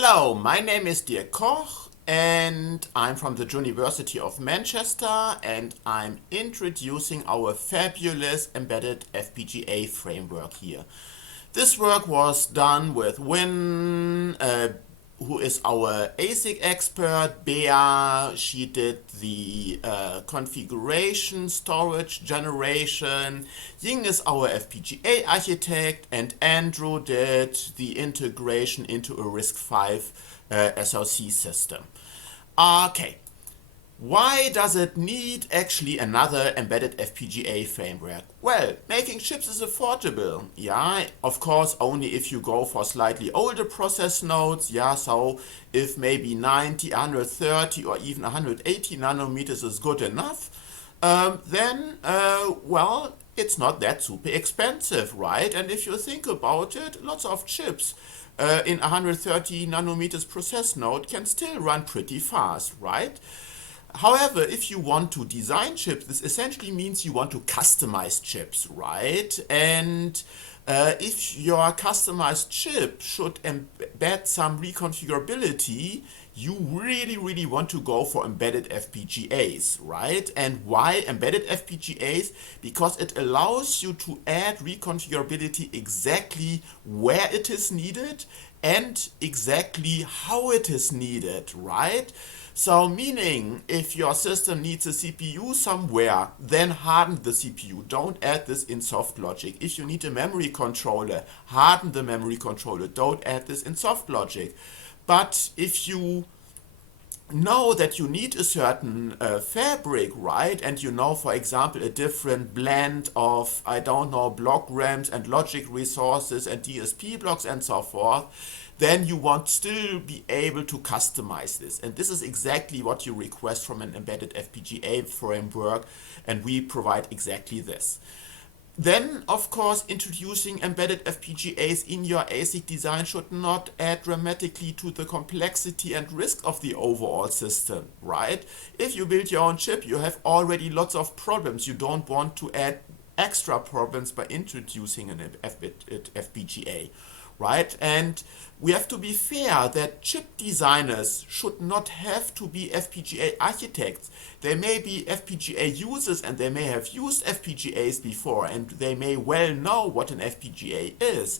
Hello, my name is Dirk Koch and I'm from the University of Manchester and I'm introducing our fabulous embedded FPGA framework here. This work was done with Win, who is our ASIC expert. Bea, she did the configuration, storage, generation. Ying is our FPGA architect, and Andrew did the integration into a RISC-V SoC system. Okay, why does it need actually another embedded FPGA framework? Well, making chips is affordable. Yeah, of course, only if you go for slightly older process nodes. Yeah, so if maybe 90, 130 or even 180 nanometers is good enough, well, it's not that super expensive, right? And if you think about it, lots of chips in 130 nanometers process node can still run pretty fast, right? However, if you want to design chips, this essentially means you want to customize chips, right? And if your customized chip should embed some reconfigurability, you really want to go for embedded FPGAs, right? And why embedded FPGAs? Because it allows you to add reconfigurability exactly where it is needed and exactly how it is needed, right? So meaning, if your system needs a CPU somewhere, then harden the CPU. Don't add this in soft logic. If you need a memory controller, harden the memory controller. Don't add this in soft logic. But if you know that you need a certain fabric, right? And you know, for example, a different blend of, I don't know, block RAMs and logic resources and DSP blocks and so forth, then you want still be able to customize this. And this is exactly what you request from an embedded FPGA framework, and we provide exactly this. Then, of course, introducing embedded FPGAs in your ASIC design should not add dramatically to the complexity and risk of the overall system, right? If you build your own chip, you have already lots of problems. You don't want to add extra problems by introducing an FPGA, right? And we have to be fair that chip designers should not have to be FPGA architects. They may be FPGA users and they may have used FPGAs before and they may well know what an FPGA is,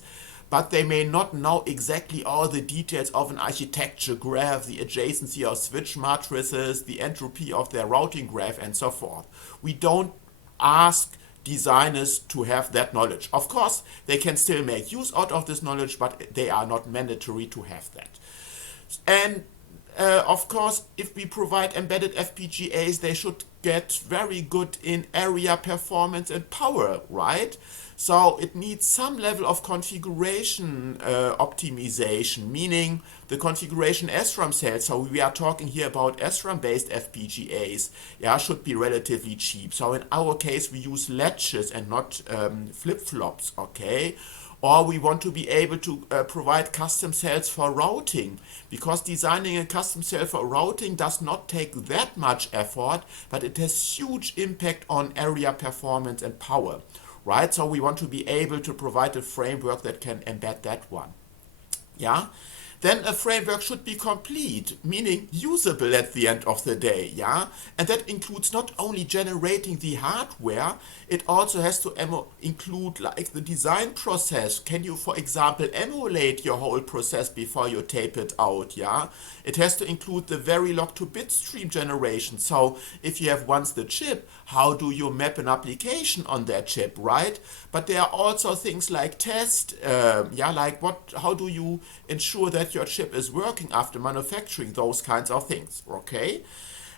but they may not know exactly all the details of an architecture graph, the adjacency of switch matrices, the entropy of their routing graph, and so forth. We don't ask designers to have that knowledge. Of course, they can still make use out of this knowledge, but they are not mandatory to have that. And of course, if we provide embedded FPGAs, they should get very good in area performance and power, right? So it needs some level of configuration optimization, meaning the configuration SRAM cells, so we are talking here about SRAM based FPGAs, yeah, should be relatively cheap. So in our case, we use latches and not flip-flops, okay? Or we want to be able to provide custom cells for routing, because designing a custom cell for routing does not take that much effort, but it has huge impact on area performance and power, right? So we want to be able to provide a framework that can embed that one. Yeah? Then a framework should be complete, meaning usable at the end of the day, yeah? And that includes not only generating the hardware, it also has to include like the design process. Can you, for example, emulate your whole process before you tape it out, yeah? It has to include the Verilog to bit stream generation. So if you have once the chip, how do you map an application on that chip, right? But there are also things like test, yeah, like how do you ensure that your chip is working after manufacturing, those kinds of things, okay?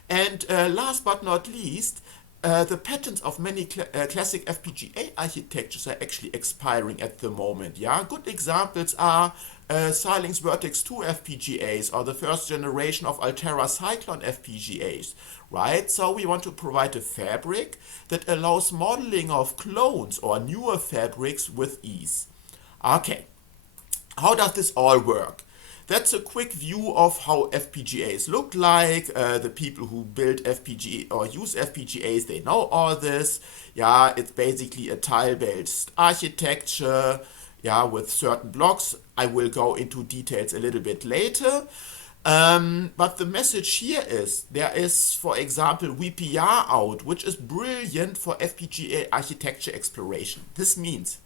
And last but not least, the patents of many classic FPGA architectures are actually expiring at the moment, yeah? Good examples are Xilinx Vertex 2 FPGAs or the first generation of Altera Cyclone FPGAs, right? So we want to provide a fabric that allows modeling of clones or newer fabrics with ease. Okay, how does this all work? That's a quick view of how FPGAs look like. The people who build FPGA or use FPGAs, they know all this. Yeah, it's basically a tile-based architecture. yeah, with certain blocks. I will go into details a little bit later. But the message here is there is, for example, VPR out, which is brilliant for FPGA architecture exploration. This means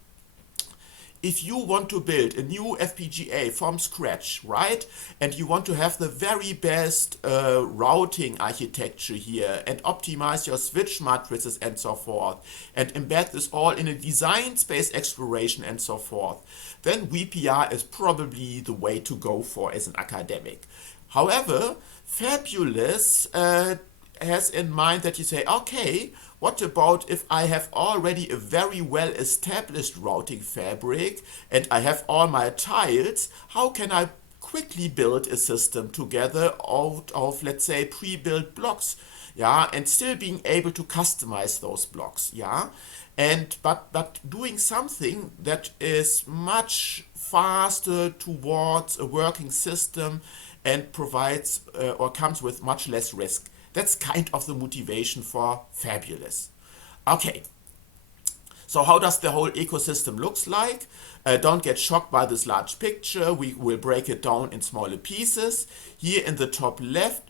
if you want to build a new FPGA from scratch, right, and you want to have the very best routing architecture here and optimize your switch matrices and so forth, and embed this all in a design space exploration and so forth, then VPR is probably the way to go for as an academic. However, Fabulous has in mind that you say, okay, what about if I have already a very well established routing fabric and I have all my tiles? How can I quickly build a system together out of, let's say, pre-built blocks, yeah, and still being able to customize those blocks, yeah, and but doing something that is much faster towards a working system and provides or comes with much less risk. That's kind of the motivation for Fabulous. Okay, so how does the whole ecosystem looks like? Don't get shocked by this large picture. We will break it down in smaller pieces. Here in the top left,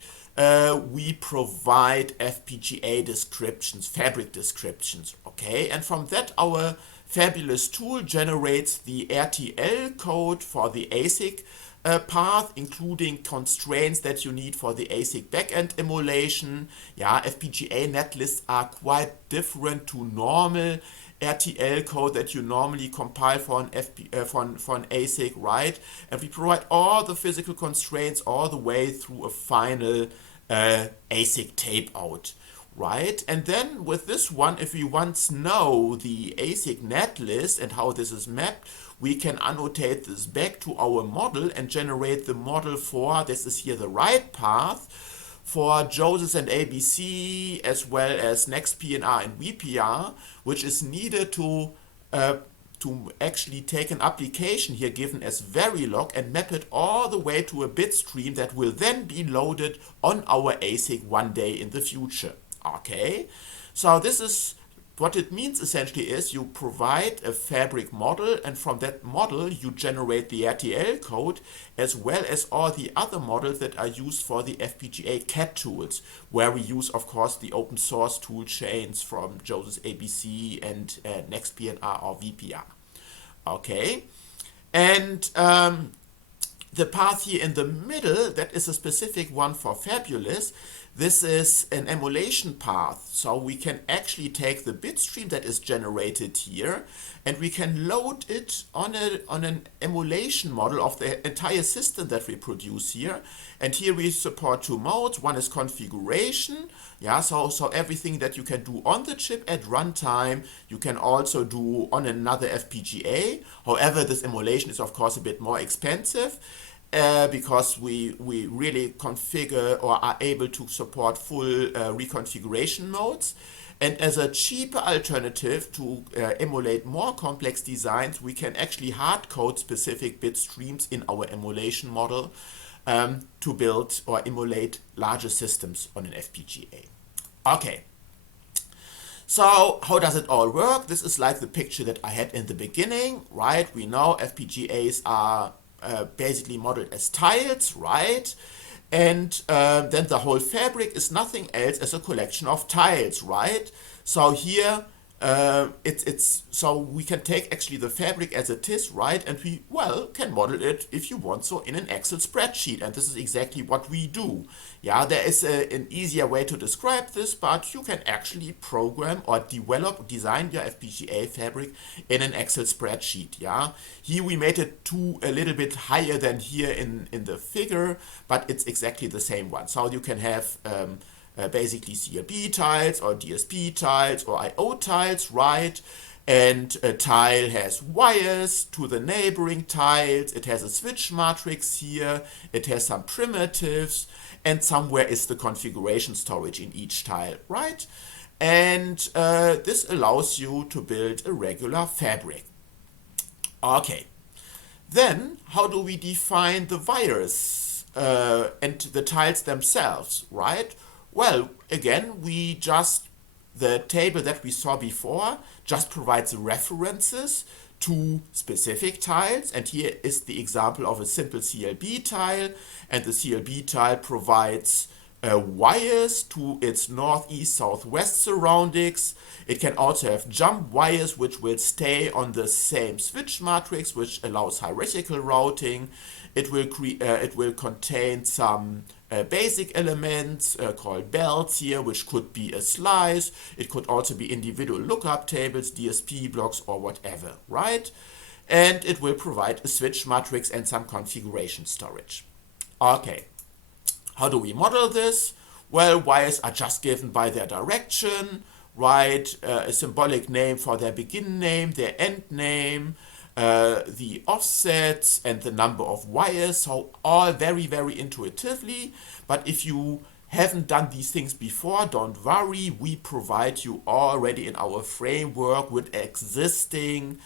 we provide FPGA descriptions, fabric descriptions, okay? And from that, our Fabulous tool generates the RTL code for the ASIC path, including constraints that you need for the ASIC backend emulation. Yeah, FPGA netlists are quite different to normal RTL code that you normally compile for an ASIC, right? And we provide all the physical constraints all the way through a final ASIC tape out, right? And then with this one, if we once know the ASIC netlist and how this is mapped, we can annotate this back to our model and generate the model for, this is here the right path, for JOSIS and ABC, as well as NextPNR and VPR, which is needed to actually take an application here given as Verilog and map it all the way to a bit stream that will then be loaded on our ASIC one day in the future. Okay, so this is what it means essentially is you provide a fabric model, and from that model you generate the RTL code as well as all the other models that are used for the FPGA CAD tools, where we use of course the open source tool chains from JOSIS ABC and NextPNR or VPR. Okay, and the path here in the middle, that is a specific one for Fabulous. This is an emulation path, so we can actually take the bit stream that is generated here and we can load it on an emulation model of the entire system that we produce here. And here we support two modes. One is configuration, yeah, so everything that you can do on the chip at runtime, you can also do on another FPGA. However, this emulation is of course a bit more expensive. Because we really configure or are able to support full reconfiguration modes. And as a cheaper alternative to emulate more complex designs, we can actually hard code specific bit streams in our emulation model to build or emulate larger systems on an FPGA. Okay. So how does it all work? This is like the picture that I had in the beginning, right? We know FPGAs are basically modeled as tiles, right? And then the whole fabric is nothing else as a collection of tiles, right? So here so we can take actually the fabric as it is, right? And we, well, can model it if you want so in an Excel spreadsheet. And this is exactly what we do. Yeah, there is an easier way to describe this, but you can actually program or design your FPGA fabric in an Excel spreadsheet. Yeah, here we made it to a little bit higher than here in the figure, but it's exactly the same one. So you can have basically CLB tiles or DSP tiles or IO tiles, right? And a tile has wires to the neighboring tiles, it has a switch matrix here, it has some primitives, and somewhere is the configuration storage in each tile, right? And this allows you to build a regular fabric. Okay, then how do we define the wires and the tiles themselves, right? Well, again, the table that we saw before just provides references two specific tiles, and here is the example of a simple CLB tile, and the CLB tile provides wires to its northeast southwest surroundings. It can also have jump wires which will stay on the same switch matrix, which allows hierarchical routing. It will contain some basic elements called belts here, which could be a slice. It could also be individual lookup tables, DSP blocks, or whatever, right? And it will provide a switch matrix and some configuration storage. Okay, how do we model this? Well, wires are just given by their direction, right? A symbolic name for their begin name, their end name, the offsets, and the number of wires. So all very, very intuitively. But if you haven't done these things before, don't worry. We provide you already in our framework with existing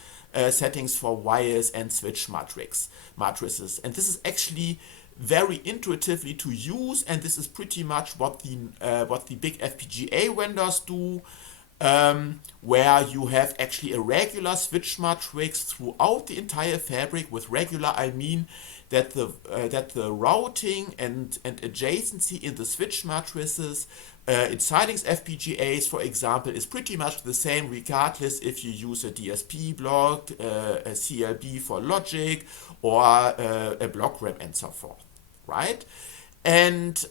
settings for wires and switch matrices. And this is actually very intuitively to use, and this is pretty much what the big FPGA vendors do, where you have actually a regular switch matrix throughout the entire fabric. With regular, I mean that the routing and adjacency in the switch matrices in Xilinx FPGAs, for example, is pretty much the same regardless if you use a DSP block, a CLB for logic, or a block RAM and so forth, right? And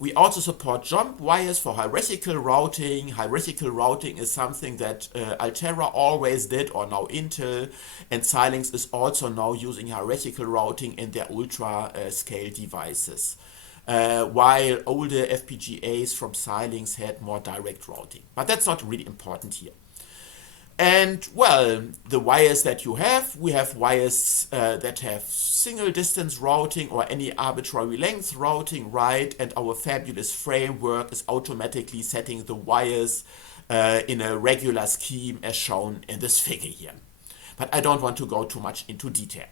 we also support jump wires for hierarchical routing. Hierarchical routing is something that Altera always did, or now Intel, and Xilinx is also now using hierarchical routing in their ultra scale devices, while older FPGAs from Xilinx had more direct routing. But that's not really important here. And well, the wires that you have, we have wires that have single distance routing or any arbitrary length routing, right? And our fabulous framework is automatically setting the wires in a regular scheme as shown in this figure here. But I don't want to go too much into detail.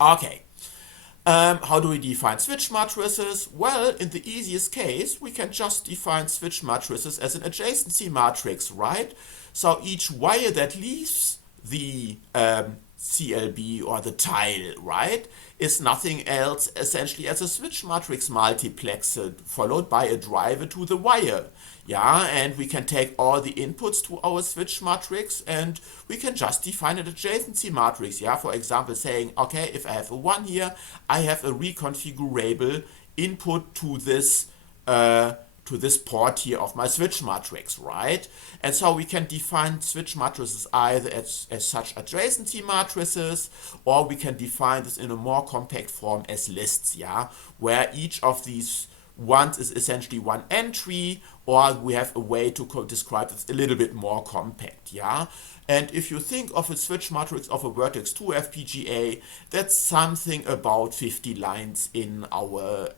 Okay. How do we define switch matrices? Well, in the easiest case, we can just define switch matrices as an adjacency matrix, right? So each wire that leaves the CLB or the tile, right, is nothing else essentially as a switch matrix multiplexer followed by a driver to the wire. Yeah, and we can take all the inputs to our switch matrix and we can just define an adjacency matrix. Yeah, for example, saying, okay, if I have a 1 here, I have a reconfigurable input to this port here of my switch matrix, right? And so we can define switch matrices either as such adjacency matrices, or we can define this in a more compact form as lists, yeah, where each of these ones is essentially one entry, or we have a way to describe this a little bit more compact, yeah. And if you think of a switch matrix of a Vertex 2 FPGA, that's something about 50 lines in our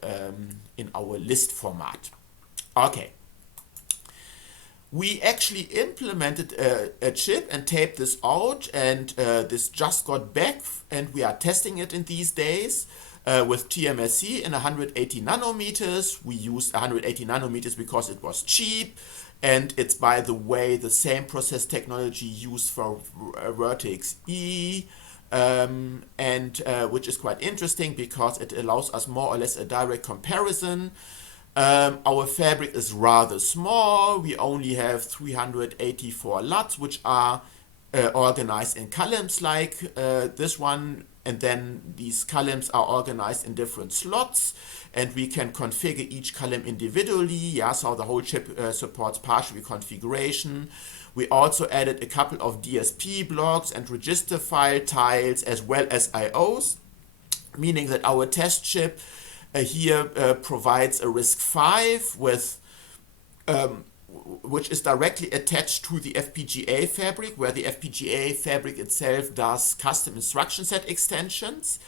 list format. Okay. We actually implemented a chip and taped this out, and this just got back, and we are testing it in these days with TMSC in 180 nanometers. We used 180 nanometers because it was cheap, and it's, by the way, the same process technology used for Vertex E, which is quite interesting because it allows us more or less a direct comparison. Our fabric is rather small. We only have 384 LUTs, which are organized in columns like this one, and then these columns are organized in different slots, and we can configure each column individually. Yeah, so the whole chip supports partial reconfiguration. We also added a couple of DSP blocks and register file tiles as well as IOs, meaning that our test chip here provides a RISC-V with which is directly attached to the FPGA fabric, where the FPGA fabric itself does custom instruction set extensions.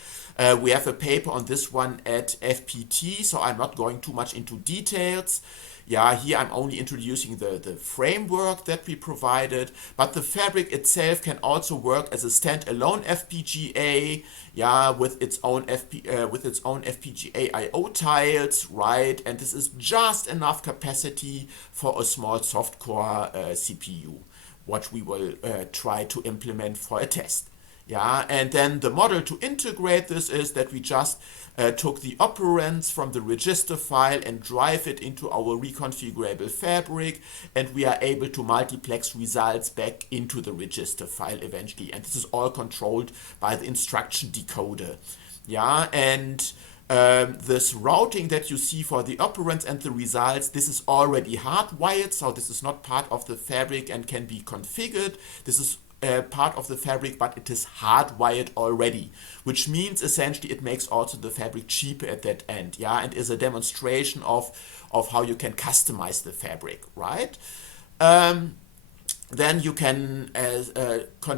We have a paper on this one at FPT, so I'm not going too much into details. Yeah, here I'm only introducing the framework that we provided, but the fabric itself can also work as a standalone FPGA, yeah, with its own FPGA I/O tiles, right? And this is just enough capacity for a small soft-core CPU. what we will try to implement for a test. Yeah, and then the model to integrate this is that we just took the operands from the register file and drive it into our reconfigurable fabric, and we are able to multiplex results back into the register file eventually. And this is all controlled by the instruction decoder. Yeah, and this routing that you see for the operands and the results, this is already hardwired, so this is not part of the fabric and can be configured. This is part of the fabric, but it is hardwired already, which means essentially it makes also the fabric cheaper at that end, yeah, and is a demonstration of how you can customize the fabric, right? Then you can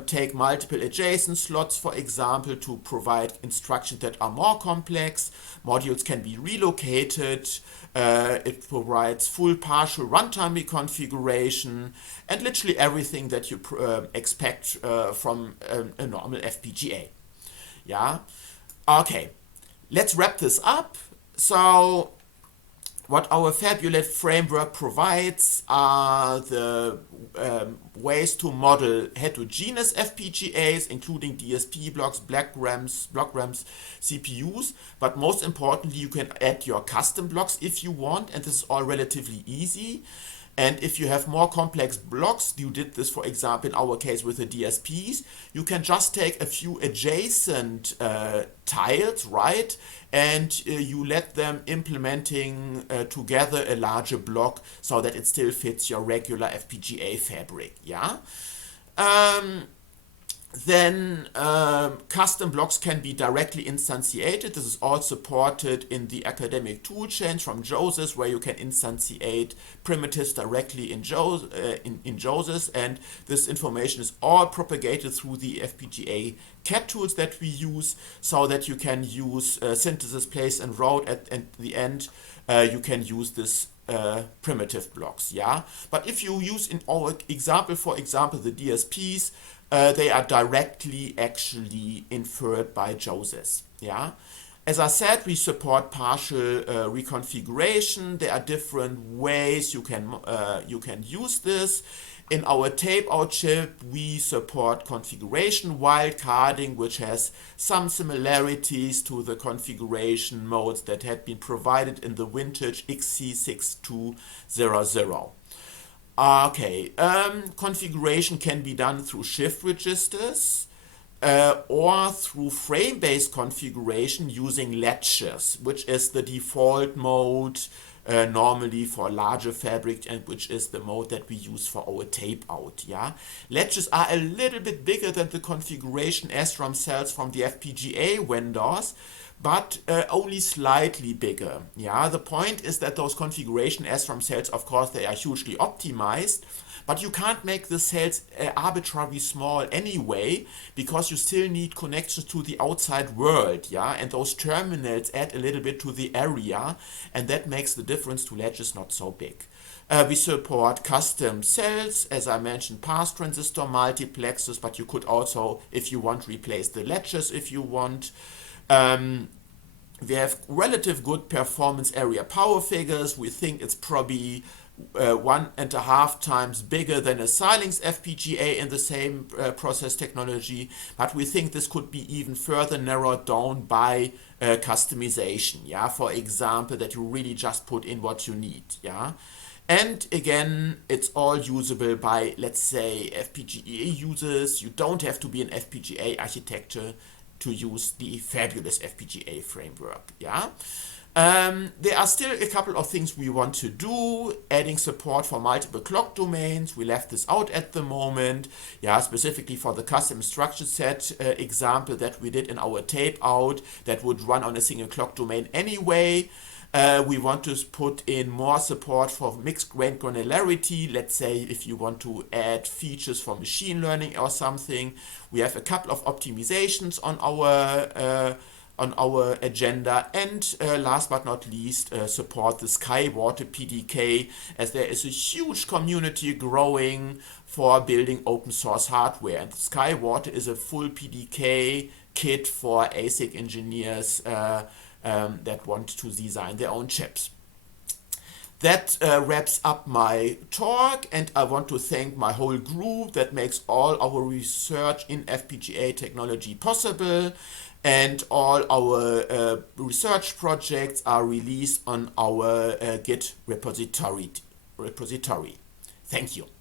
take multiple adjacent slots, for example, to provide instructions that are more complex. Modules can be relocated. It provides full partial runtime reconfiguration and literally everything that you expect from a normal FPGA. Yeah. Okay. Let's wrap this up. So what our Fabulet framework provides are the ways to model heterogeneous FPGAs, including DSP blocks, block RAMs, CPUs, but most importantly, you can add your custom blocks if you want, and this is all relatively easy. And if you have more complex blocks, you did this, for example, in our case with the DSPs, you can just take a few adjacent tiles, right? And you let them implementing together a larger block so that it still fits your regular FPGA fabric, yeah? Then custom blocks can be directly instantiated. This is all supported in the academic toolchain from Josys, where you can instantiate primitives directly in Josys, and this information is all propagated through the FPGA CAD tools that we use, so that you can use synthesis, place, and route at the end. You can use this primitive blocks, yeah. But if you use in our example, for example, the DSPs, they are directly actually inferred by Josys, yeah. As I said, we support partial reconfiguration. There are different ways you can use this. In our tape-out chip, we support configuration wildcarding, which has some similarities to the configuration modes that had been provided in the vintage XC6200. Okay, configuration can be done through shift registers or through frame-based configuration using latches, which is the default mode normally for larger fabric, and which is the mode that we use for our tape out, yeah. Latches are a little bit bigger than the configuration SRAM cells from the FPGA vendors, but only slightly bigger, yeah. The point is that those configuration SRAM cells, of course, they are hugely optimized, but you can't make the cells arbitrarily small anyway, because you still need connections to the outside world, yeah, and those terminals add a little bit to the area, and that makes the difference to latches not so big. We support custom cells, as I mentioned, pass transistor multiplexers, but you could also, if you want, replace the latches if you want. We have relative good performance area power figures. We think it's probably 1.5 times bigger than a Xilinx FPGA in the same process technology, but we think this could be even further narrowed down by customization, yeah, for example, that you really just put in what you need, yeah. And again, it's all usable by, let's say, FPGA users. You don't have to be an FPGA architecture to use the fabulous FPGA framework, yeah. There are still a couple of things we want to do, adding support for multiple clock domains. We left this out at the moment, yeah, specifically for the custom instruction set example that we did in our tape out that would run on a single clock domain anyway. We want to put in more support for mixed grain granularity. Let's say if you want to add features for machine learning or something. We have a couple of optimizations on our agenda, and last but not least, support the Skywater PDK, as there is a huge community growing for building open source hardware, and Skywater is a full PDK kit for ASIC engineers that want to design their own chips. That wraps up my talk, and I want to thank my whole group that makes all our research in FPGA technology possible, and all our research projects are released on our Git repository. Thank you.